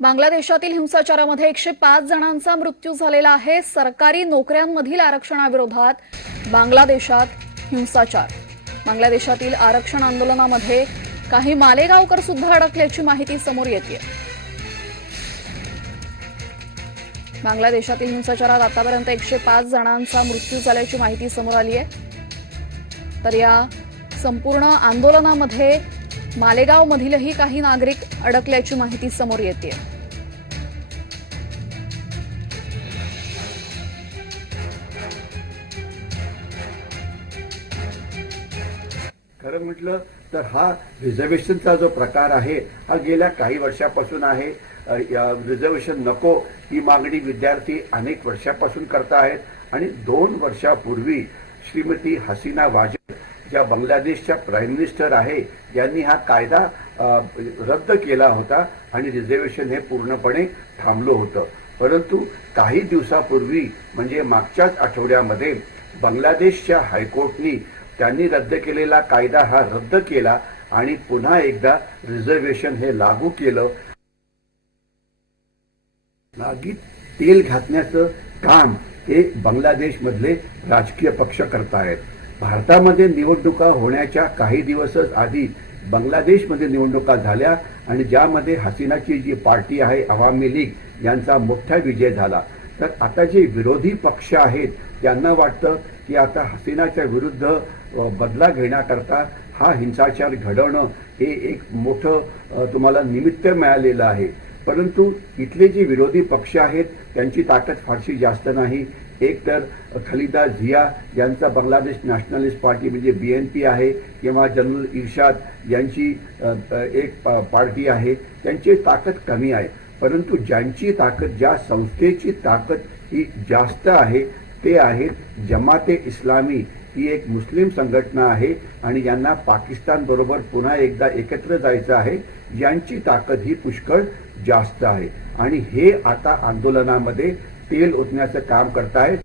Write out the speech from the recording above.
बांगलादेशातील हिंसाचारामध्ये एकशे पाच जणांचा मृत्यू झालेला आहे. सरकारी नोकऱ्यांमधील आरक्षणाविरोधात बांगलादेशात हिंसाचार. बांगलादेशातील आरक्षण आंदोलनामध्ये काही मालेगावकर सुद्धा अडकल्याची माहिती समोर येते बांगलादेशातील हिंसाचारात आतापर्यंत एकशे पाच जणांचा मृत्यू झाल्याची माहिती समोर आली आहे तर या संपूर्ण आंदोलनामध्ये मालेगावमधीलही काही नागरिक अडकल्याची माहिती समोर येते खरं म्हटलं तर हा रिझर्वेशनचा जो प्रकार आहे हा गेल्या काही वर्षापासून आहे. रिझर्वेशन नको ही मागणी विद्यार्थी अनेक वर्षापासून करतायत आणि दोन वर्षापूर्वी श्रीमती हसीना वाजे ज्या बांगलादेशच्या प्राईम मिनिस्टर आहे यांनी हा कायदा रद्द केला होता आणि रिझर्वेशन हे पूर्णपणे थांबलं होतं. परंतु काही दिवसापूर्वी म्हणजे मागच्याच आठवड्यामध्ये बांगलादेशच्या हायकोर्टनी त्यांनी रद्द केलेला कायदा हा रद्द केला आणि पुन्हा एकदा रिझर्वेशन हे लागू केलं. नागीत तेल घातण्याचं काम हे बांगलादेशमधले राजकीय पक्ष करतायत. भारतामध्ये निवडणुका होण्याच्या काही दिवसच आधी बांगलादेशमध्ये निवडणुका झाल्या आणि ज्यामध्ये हसीनाची जी पार्टी आहे अवामी लीग यांचा मोठा विजय झाला. तर आता जे विरोधी पक्ष आहेत त्यांना वाटतं की आता हसीनाच्या विरुद्ध बदला घेण्याकरता हा हिंसाचार घडवणं हे एक मोठं तुम्हाला निमित्त मिळालेलं आहे. परंतु इथले जे विरोधी पक्ष आहेत त्यांची ताकद फारशी जास्त नाही. एक तर खलिदा झिया यांचा बांगलादेश नॅशनलिस्ट पार्टी म्हणजे बी एन पी आहे किंवा जनरल इर्शाद यांची एक पार्टी आहे त्यांची ताकद कमी आहे. परंतु ज्यांची ताकद ज्या संस्थेची ताकद ही जास्त आहे ते आहेत जमाते इस्लामी. ही एक मुस्लिम संघटना आहे आणि यांना पाकिस्तान बरोबर पुन्हा एकदा एकत्र जायचं आहे. यांची ताकद ही पुष्कळ जास्त आहे. आणि हे आता आंदोलनामध्ये तेल ओतण्याचं काम करतायत